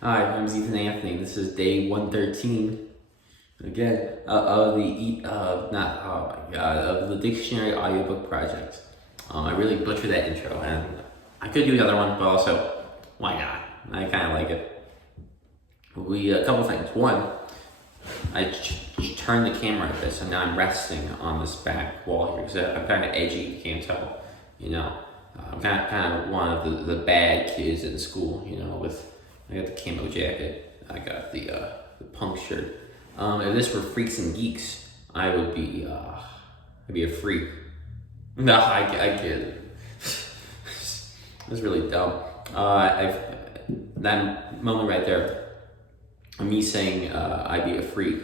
Hi, I'm Ethan Anthony. This is day 113 again of the not oh my god of the dictionary audiobook project. I really butchered that intro, and I could do another one, but also why not? I kind of like it. A couple things. One, I turned the camera a bit, so now I'm resting on this back wall here because I'm kind of edgy. You can't tell, you know. I'm kind of one of the bad kids in school, with I got the camo jacket, I got the punk shirt. If this were Freaks and Geeks, I'd be a freak. No, I kid. That's really dumb. That moment right there, me saying I'd be a freak.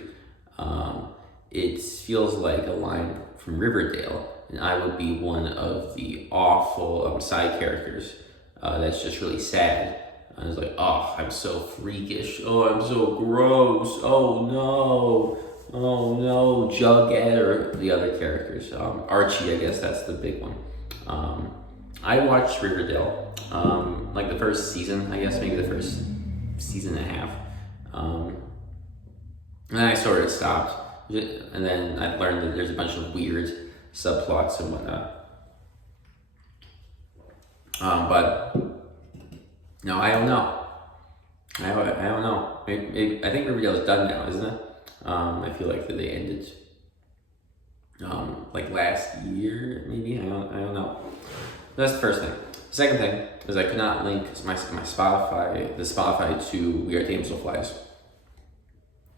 It feels like a line from Riverdale, and I would be one of the awful side characters that's just really sad. I was like, oh, I'm so freakish. Oh, I'm so gross. Oh no, Jughead or the other characters. Archie, I guess that's the big one. I watched Riverdale, like the first season, I guess maybe the first season and a half. And then I sort of stopped, and then I learned that there's a bunch of weird subplots and whatnot. But no, I don't know. I don't know. Maybe, I think Riverdale's done now, isn't it? I feel like that they ended like last year, maybe. I don't know. That's the first thing. The second thing is I could not link my Spotify to We Are Damsel Flies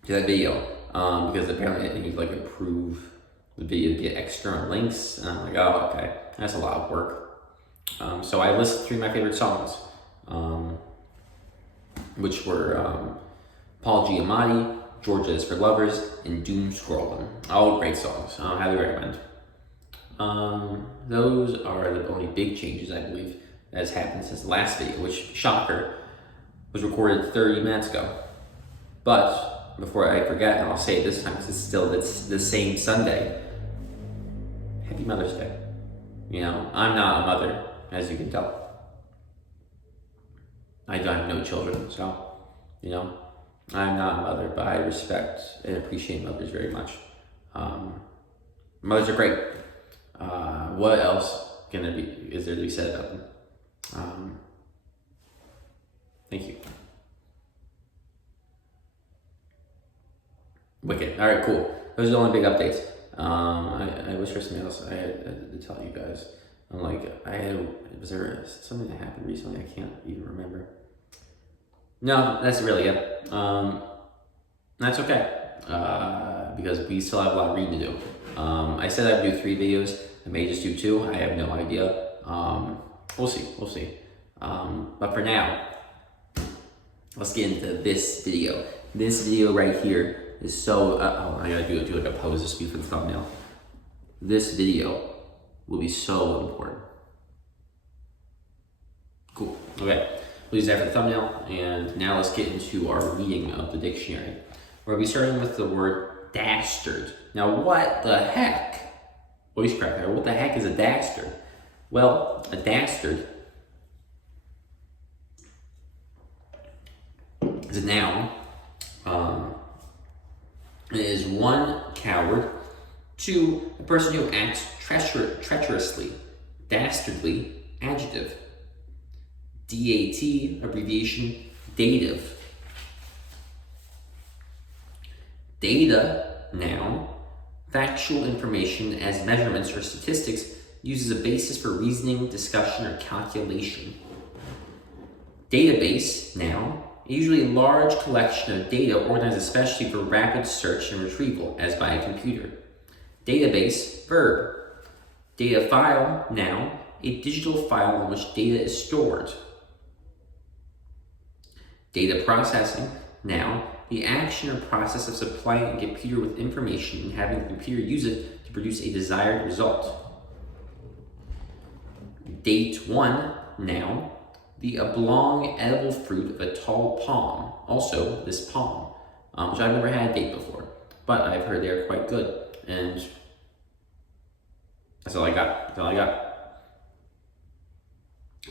to that video because apparently it needs like approve the video to get external links, and I'm like, oh, okay, that's a lot of work. So I listed 3 of my favorite songs, which were Paul Giamatti, Georgia is for Lovers, and Doom Scrolling. All great songs. I highly recommend. Those are the only big changes I believe that has happened since the last video, which, shocker, was recorded 30 minutes ago. But before I forget, and I'll say it this time because it's the same Sunday, Happy Mother's Day. I'm not a mother, as you can tell. I don't have no children, so, I'm not a mother, but I respect and appreciate mothers very much. Mothers are great. What else is there to be said about them? Thank you. Wicked. All right, cool. Those are the only big updates. I wish for something else I had to tell you guys. Was there something that happened recently? I can't even remember. No, that's really it. That's okay. Because we still have a lot of reading to do. I said I'd do 3 videos. I may just do 2. I have no idea. We'll see. But for now, let's get into this video. This video right here is so. I gotta do like a pose to speak for the thumbnail. This video will be so important. Cool. Okay. We'll use that for the thumbnail, and now let's get into our reading of the dictionary. We'll be starting with the word dastard. Now, what the heck? Voice cracker. What the heck is a dastard? Well, a dastard is a noun. It is 1, coward. 2, a person who acts treacherously. Dastardly, adjective. DAT, abbreviation, dative. Data, noun. Factual information as measurements or statistics used as a basis for reasoning, discussion, or calculation. Database, noun. Usually a large collection of data organized especially for rapid search and retrieval, as by a computer. Database, verb. Data file, noun. A digital file in which data is stored. Data processing, noun. The action or process of supplying a computer with information and having the computer use it to produce a desired result. Date 1, noun. The oblong edible fruit of a tall palm. Also, this palm, which I've never had a date before, but I've heard they're quite good. And that's all I got.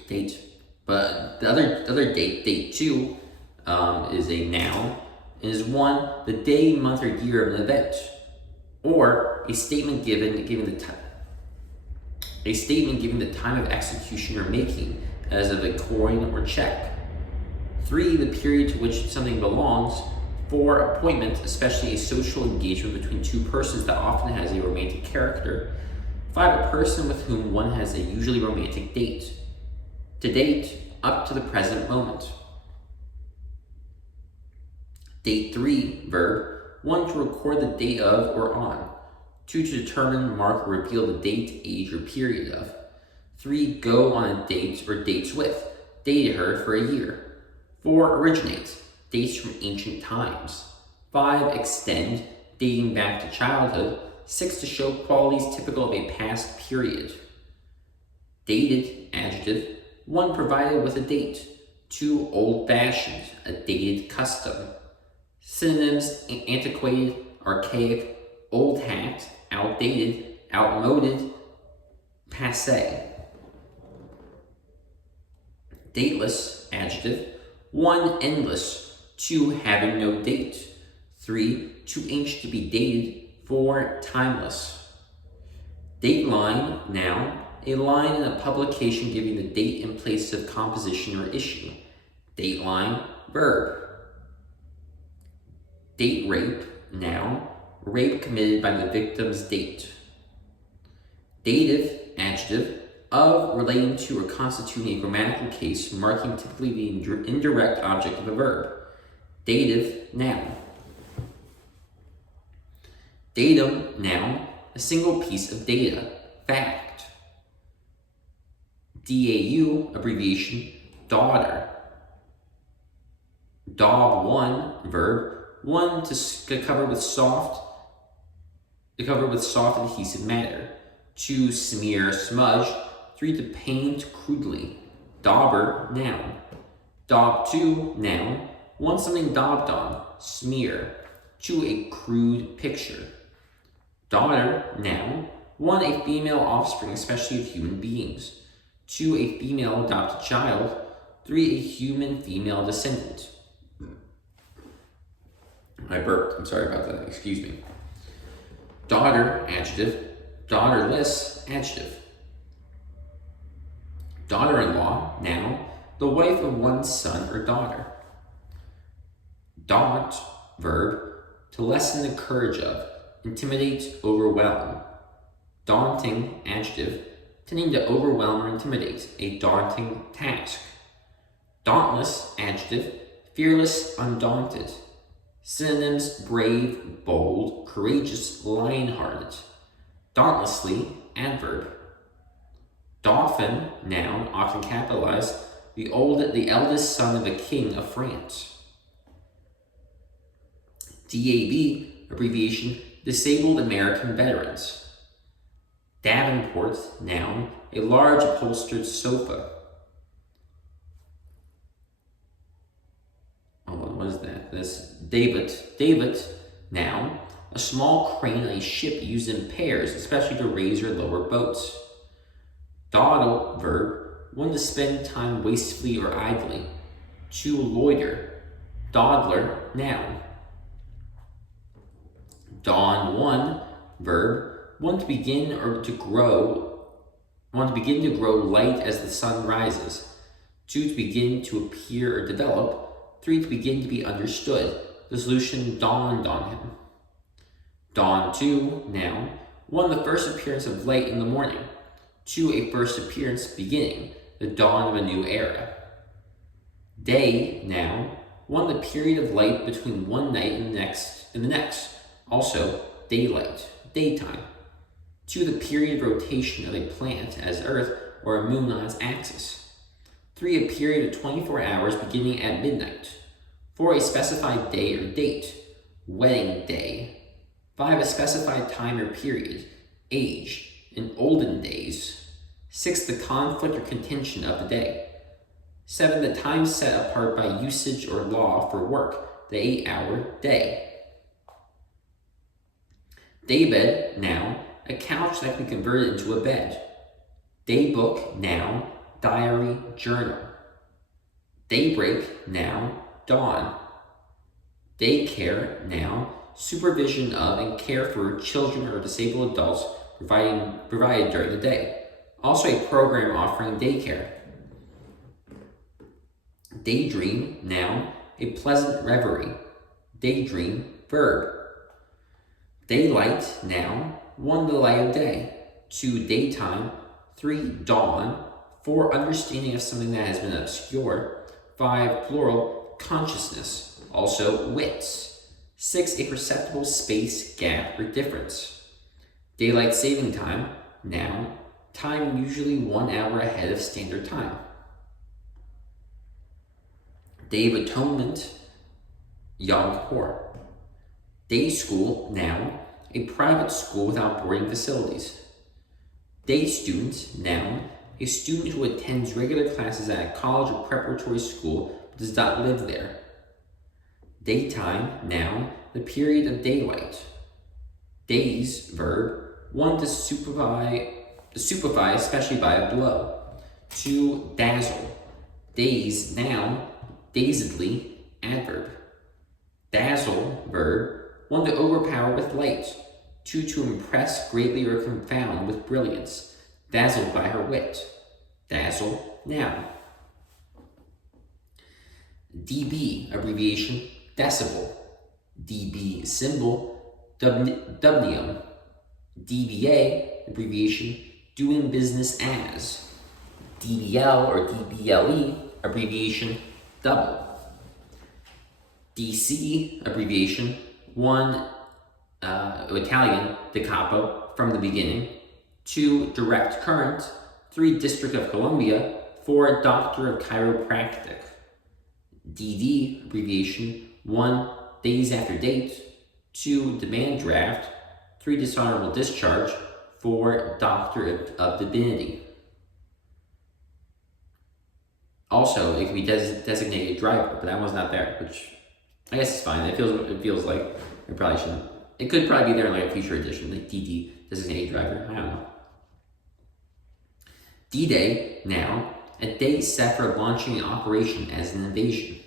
Date. But the other date 2, is a noun and is 1, the day, month, or year of an event, or a statement giving the time of execution or making, as of a coin or check. 3, the period to which something belongs. 4, appointment, especially a social engagement between two persons that often has a romantic character. 5, a person with whom one has a usually romantic date. To date, up to the present moment. Date 3, verb. 1, to record the date of or on. 2, to determine, mark, or reveal the date, age, or period of. 3, go on a date or dates with. Dated her for a year. 4, originate, dates from ancient times. 5, extend, dating back to childhood. 6, to show qualities typical of a past period. Dated, adjective. 1, provided with a date. 2, old-fashioned, a dated custom. Synonyms: antiquated, archaic, old hat, outdated, outmoded, passé. Dateless, adjective. 1, endless. 2, having no date. 3, too ancient to be dated. 4, timeless. Dateline, noun. A line in a publication giving the date and place of composition or issue. Dateline, verb. Date rape, noun. Rape committed by the victim's date. Dative, adjective. Of, relating to, or constituting a grammatical case, marking typically the indirect object of a verb. Dative, noun. Datum, noun. A single piece of data, fact. DAU, abbreviation, daughter. Daub 1, verb. 1, to cover with soft adhesive matter. 2, smear, smudge. 3, to paint crudely. Dauber, noun. Daub 2, noun. 1, something daubed on, smear. 2, a crude picture. Daughter, noun. 1, a female offspring, especially of human beings. 2, a female adopted child. 3, a human female descendant. I burped. I'm sorry about that. Excuse me. Daughter, adjective. Daughterless, adjective. Daughter-in-law, noun. The wife of one's son or daughter. Daunt, verb. To lessen the courage of. Intimidate, overwhelm. Daunting, adjective. Tending to overwhelm or intimidate. A daunting task. Dauntless, adjective. Fearless, undaunted. Synonyms: brave, bold, courageous, lion-hearted. Dauntlessly, adverb. Dauphin, noun, often capitalized, the eldest son of a king of France. DAV, abbreviation, Disabled American Veterans. Davenport, noun, a large upholstered sofa. What is that? Davit, noun, a small crane on a ship used in pairs, especially to raise or lower boats. Dawdle, verb, 1, to spend time wastefully or idly. 2, loiter. Dawdler, noun. Dawn 1, verb, 1, to begin to grow light as the sun rises. 2, to begin to appear or develop. 3, to begin to be understood. The solution dawned on him. Dawn 2, noun. 1, the first appearance of light in the morning. 2, a first appearance, beginning, the dawn of a new era. Day, noun. 1, the period of light between one night and the next. Also, daylight, daytime. 2, the period of rotation of a planet as Earth or a moon on its axis. 3, a period of 24 hours beginning at midnight. 4, a specified day or date, wedding day. 5, a specified time or period, age, in olden days. 6, the conflict or contention of the day. 7, the time set apart by usage or law for work, the 8-hour day. Daybed, noun, a couch that can be converted into a bed. Daybook, noun, diary, journal. Daybreak, noun, dawn. Daycare, noun, supervision of and care for children or disabled adults provided during the day. Also a program offering daycare. Daydream, noun, a pleasant reverie. Daydream, verb. Daylight, noun, 1, the light of day. 2, daytime. 3, dawn. 4, understanding of something that has been obscured. 5, plural, consciousness. Also, wits. 6, a perceptible space, gap, or difference. Daylight saving time, noun, time usually 1 hour ahead of standard time. Day of Atonement, Yom Kippur. Day school, noun, a private school without boarding facilities. Day student, noun, a student who attends regular classes at a college or preparatory school but does not live there. Daytime, noun, the period of daylight. Daze, verb, 1, to stupefy, especially by a blow. 2, dazzle. Daze, noun, dazedly, adverb. Dazzle, verb, 1, to overpower with light. 2, to impress greatly or confound with brilliance. Dazzled by her wit. Dazzle, noun. dB, abbreviation, decibel. dB, symbol, dubnium. dBA, abbreviation, doing business as. dBL or dBLE, abbreviation, double. DC, abbreviation, 1, Italian, da capo, from the beginning. 2, direct current. 3, District of Columbia. 4, Doctor of Chiropractic. DD, abbreviation, 1, days after date. 2, demand draft. 3, dishonorable discharge. 4, Doctor of Divinity. Also, it can be designated driver, but that one's not there, which I guess it's fine. It feels like it probably shouldn't. It could probably be there in like a future edition, like DD, designated driver. I don't know. D-Day, noun, a day set for launching an operation as an invasion.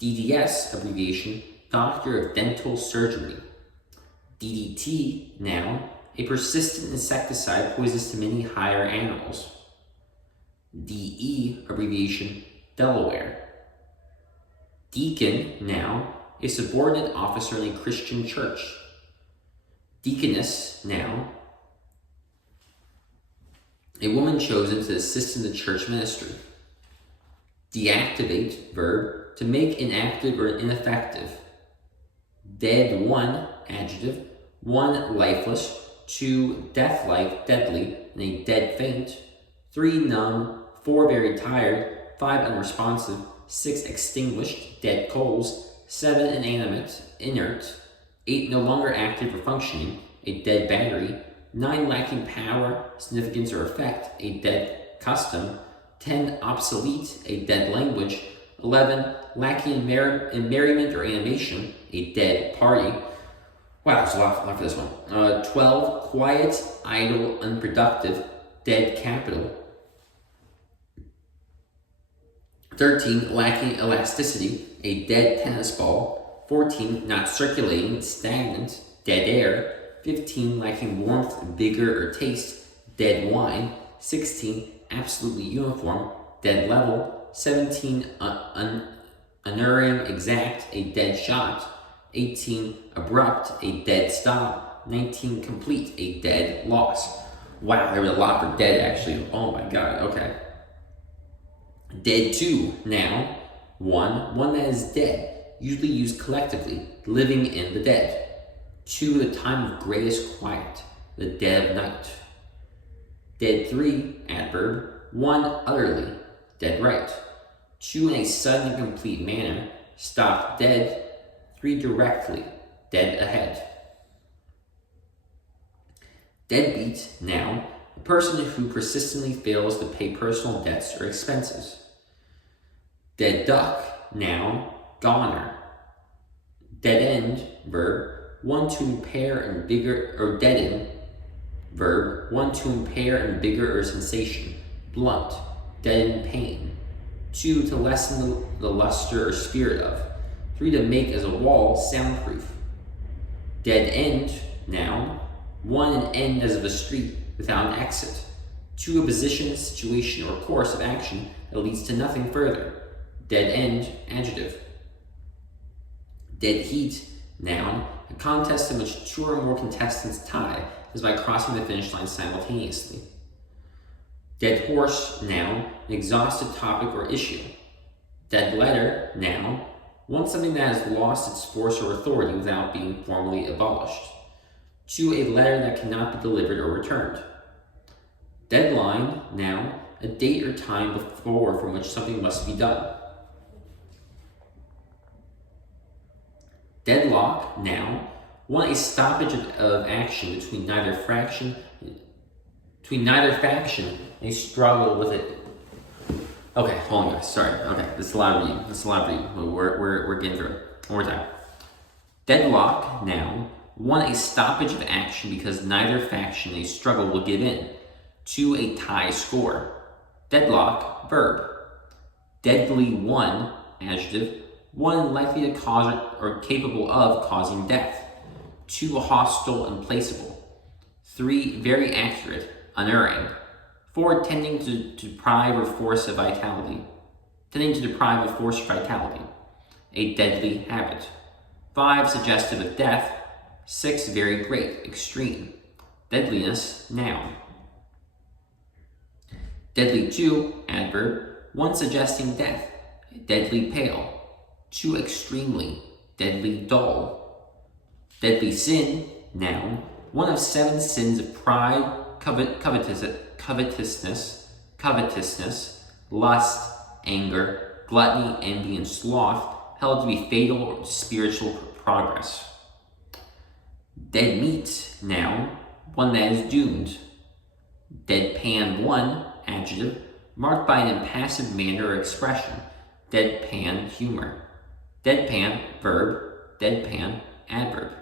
DDS, abbreviation, Doctor of Dental Surgery. DDT, noun, a persistent insecticide poisonous to many higher animals. DE, abbreviation, Delaware. Deacon, noun, a subordinate officer in a Christian church. Deaconess, noun, a woman chosen to assist in the church ministry. Deactivate, verb, to make inactive or ineffective. Dead, 1, adjective. 1, lifeless. 2, death-like, deadly, and a dead faint. 3, numb. 4, very tired. 5, unresponsive. 6, extinguished, dead coals. 7, inanimate, inert. 8, no longer active or functioning, a dead battery. 9, lacking power, significance, or effect, a dead custom. 10, obsolete, a dead language. 11, lacking in merriment or animation, a dead party. Wow, there's a lot for this one. 12, quiet, idle, unproductive, dead capital. 13, lacking elasticity, a dead tennis ball. 14, not circulating, stagnant, dead air. 15, lacking warmth, vigor, or taste, dead wine. 16, absolutely uniform, dead level. 17, unerring, exact, a dead shot. 18, abrupt, a dead stop. 19, complete, a dead loss. Wow, there was a lot for dead actually. Oh my god, okay. Dead 2, noun, 1 that is dead, usually used collectively, living in the dead. 2, the time of greatest quiet, the dead of night. Dead 3, adverb, 1, utterly, dead right. 2, in a sudden and complete manner, stopped dead. 3, directly, dead ahead. Deadbeat, noun, a person who persistently fails to pay personal debts or expenses. Dead duck, noun, goner. Dead end, verb, 1 to impair in vigor, or deaden, verb, 1 to impair in vigor or sensation. Blunt, dead in pain. 2, to lessen the luster or spirit of. 3, to make as a wall soundproof. Dead end, noun. 1, an end as of a street without an exit. 2, a position, situation, or course of action that leads to nothing further. Dead end, adjective. Dead heat, noun. A contest in which 2 or more contestants tie is by crossing the finish line simultaneously. Dead horse, noun. An exhausted topic or issue. Dead letter, noun. One something that has lost its force or authority without being formally abolished. 2, a letter that cannot be delivered or returned. Deadline, noun. A date or time before from which something must be done. Deadlock, noun. 1, a stoppage of action between neither faction, and a struggle with it. Okay, hold on, guys. Sorry. Okay, this is a lot of reading. We're getting through it. One more time. Deadlock, noun. 1, a stoppage of action because neither faction in a struggle will give in. 2, a tie score. Deadlock, verb. Deadly 1, adjective. 1, likely to cause or capable of causing death. 2, hostile and placeable. 3, very accurate, unerring. 4, tending to deprive or force of vitality. A deadly habit. 5, suggestive of death. 6, very great, extreme. Deadliness, noun. Deadly 2, adverb. 1, suggesting death. Deadly pale. 2, extremely. Deadly dull. Deadly sin, noun. 1 of 7 sins of pride, covetousness, lust, anger, gluttony, envy, and sloth, held to be fatal to spiritual progress. Dead meat, noun. 1 that is doomed. Deadpan 1, adjective. Marked by an impassive manner or expression. Deadpan humor. Deadpan, verb. Deadpan, adverb.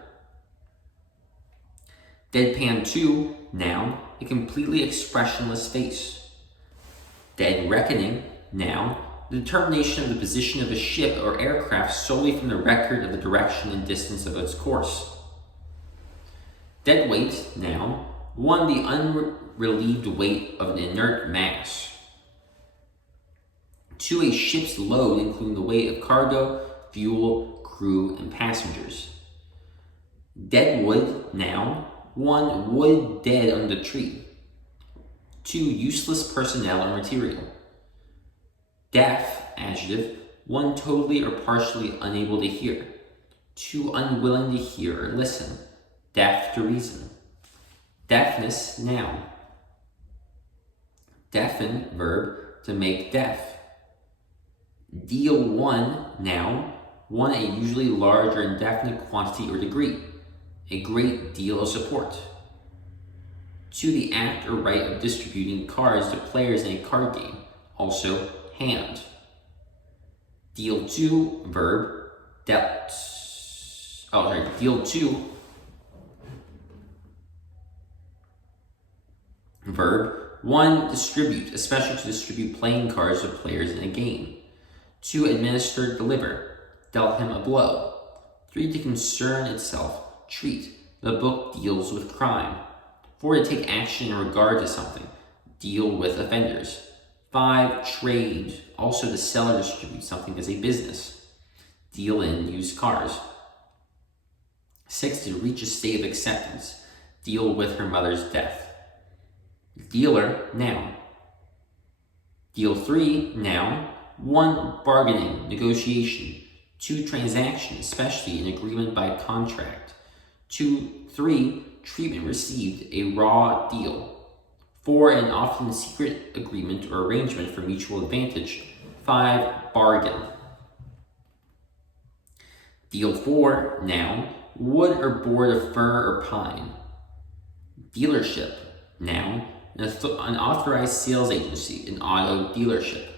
Deadpan 2, noun. A completely expressionless face. Dead reckoning, noun. The determination of the position of a ship or aircraft solely from the record of the direction and distance of its course. Dead weight, noun. 1, the unrelieved weight of an inert mass. 2, a ship's load, including the weight of cargo, fuel, crew, and passengers. Dead wood, noun. 1, wood dead on the tree. 2, useless personnel or material. Deaf, adjective. 1, totally or partially unable to hear. 2, unwilling to hear or listen. Deaf to reason. Deafness, noun. Deafen, verb. To make deaf. Deal 1, noun. 1, a usually large or indefinite quantity or degree. A great deal of support. 2, the act or right of distributing cards to players in a card game. Also, hand. Deal 2, verb. Deal 2, verb. 1, distribute, especially to distribute playing cards to players in a game. 2, administer, deliver. Dealt him a blow. 3, to concern itself. Treat. The book deals with crime. 4, to take action in regard to something. Deal with offenders. 5, trade. Also to sell or distribute something as a business. Deal in used cars. 6, to reach a state of acceptance. Deal with her mother's death. Dealer, noun. Deal 3, noun. 1, bargaining, negotiation. 2, transaction, especially an agreement by contract. 3, treatment received, a raw deal. 4, an often secret agreement or arrangement for mutual advantage. 5, bargain. Deal 4, noun. Wood or board of fir or pine. Dealership, noun. An authorized sales agency, an auto dealership.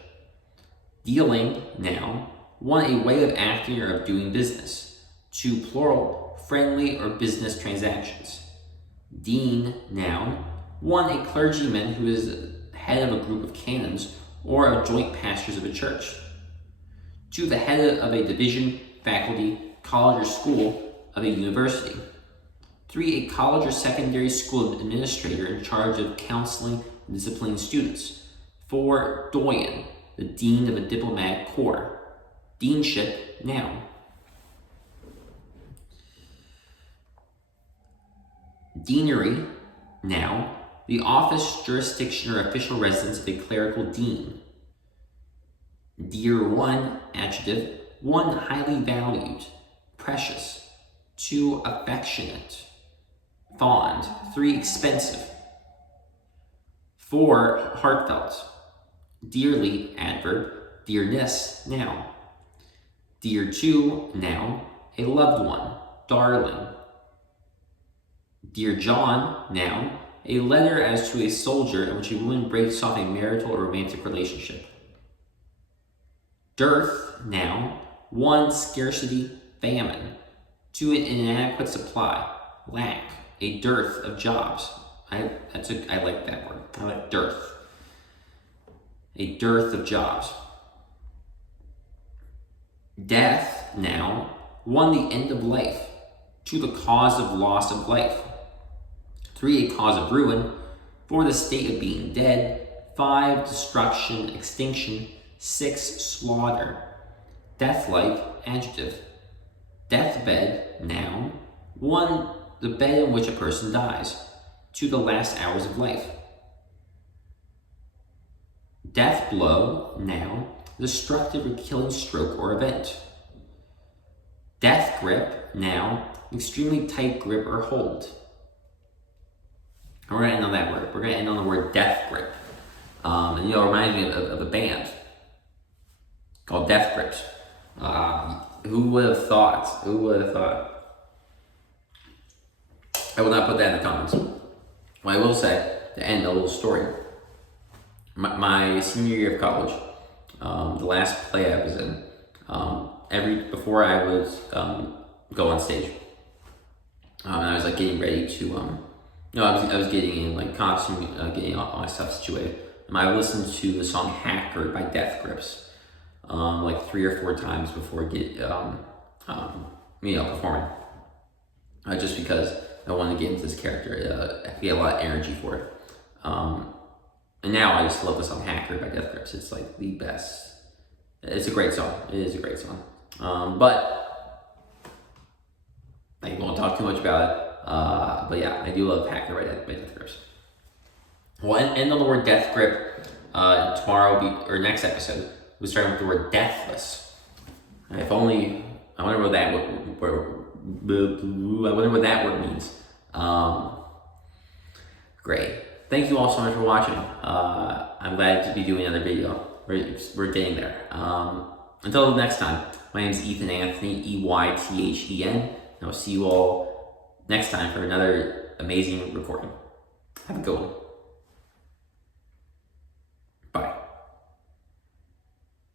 Dealing, noun. 1, a way of acting or of doing business. 2, plural, friendly or business transactions. Dean, noun. 1, a clergyman who is head of a group of canons or of joint pastors of a church. 2, the head of a division, faculty, college, or school of a university. 3, a college or secondary school administrator in charge of counseling and disciplining students. 4, doyen, the dean of a diplomatic corps. Deanship, noun. Deanery, noun, the office, jurisdiction, or official residence of a clerical dean. Dear 1, adjective, 1, highly valued, precious. 2, affectionate, fond. 3, expensive. 4, heartfelt. Dearly, adverb, dearness, noun. Dear 2, noun, a loved one, darling. Dear John, noun, a letter as to a soldier in which a woman breaks off a marital or romantic relationship. Dearth, noun, 1, scarcity, famine. 2, an inadequate supply, lack, a dearth of jobs. I like that word. I like dearth. A dearth of jobs. Death, noun, 1, the end of life. 2, the cause of loss of life. 3, a cause of ruin. 4, the state of being dead. 5, destruction, extinction. 6, slaughter. Death-like, adjective. Deathbed, noun, 1, the bed in which a person dies. 2, the last hours of life. Death blow, noun, destructive or killing stroke or event. Death grip, noun, extremely tight grip or hold. And we're going to end on that word. We're going to end on the word death grip. And it reminds me of a band called Death Grips. Who would have thought? Who would have thought? I will not put that in the comments. What I will say, to end a little story. My senior year of college, the last play I was in, before I would go on stage, and I was like getting ready to, I was getting in like costume, getting all my stuff situated. And I listened to the song "Hacker" by Death Grips, like 3 or 4 times before performing. Just because I wanted to get into this character, I get a lot of energy for it. And now I just love the song "Hacker" by Death Grips. It's like the best. It's a great song. It is a great song. But I won't talk too much about it. But yeah, I do love "Hacker" by Death Grips. We'll end on the word death grip. Tomorrow or next episode, we're starting with the word deathless. If only, I wonder what that word means. Great. Thank you all so much for watching. I'm glad to be doing another video. We're getting there. Until next time, my name is Ethan Anthony, Eythen, and I'll see you all next time for another amazing recording. Have a good one.